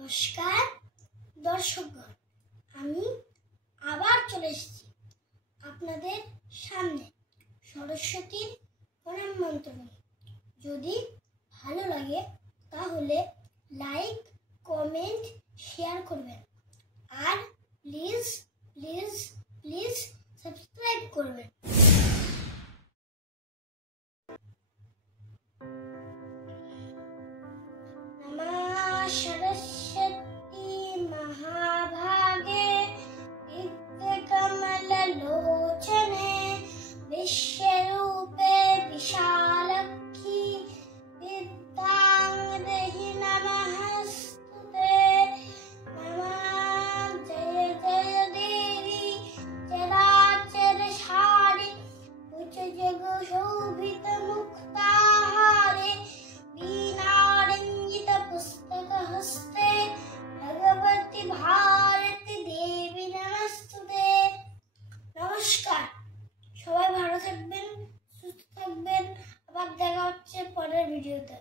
নমস্কার দর্শকগণ, আমি আবার চলে এসেছি আপনাদের সামনে সরস্বতীর প্রণাম মন্ত্র নিয়ে। যদি ভালো লাগে তাহলে লাইক, কমেন্ট, শেয়ার করবেন আর প্লিজ প্লিজ প্লিজ সাবস্ক্রাইব করবেন। सरस्वती महाभागे विद्यकमललोचने विश्वरूपे विशालक्षी विद्यां देहि नमस्तुते। नमः जय जय देवी चराचरसारि उच्चजगशोभित मुक्ताहारे हस्ते भगवती भारती देवी नमस्तुते। नमस्कार, সবাই ভালো থাকবেন, সুস্থ থাকবেন। আবার দেখা হচ্ছে পরের ভিডিওতে।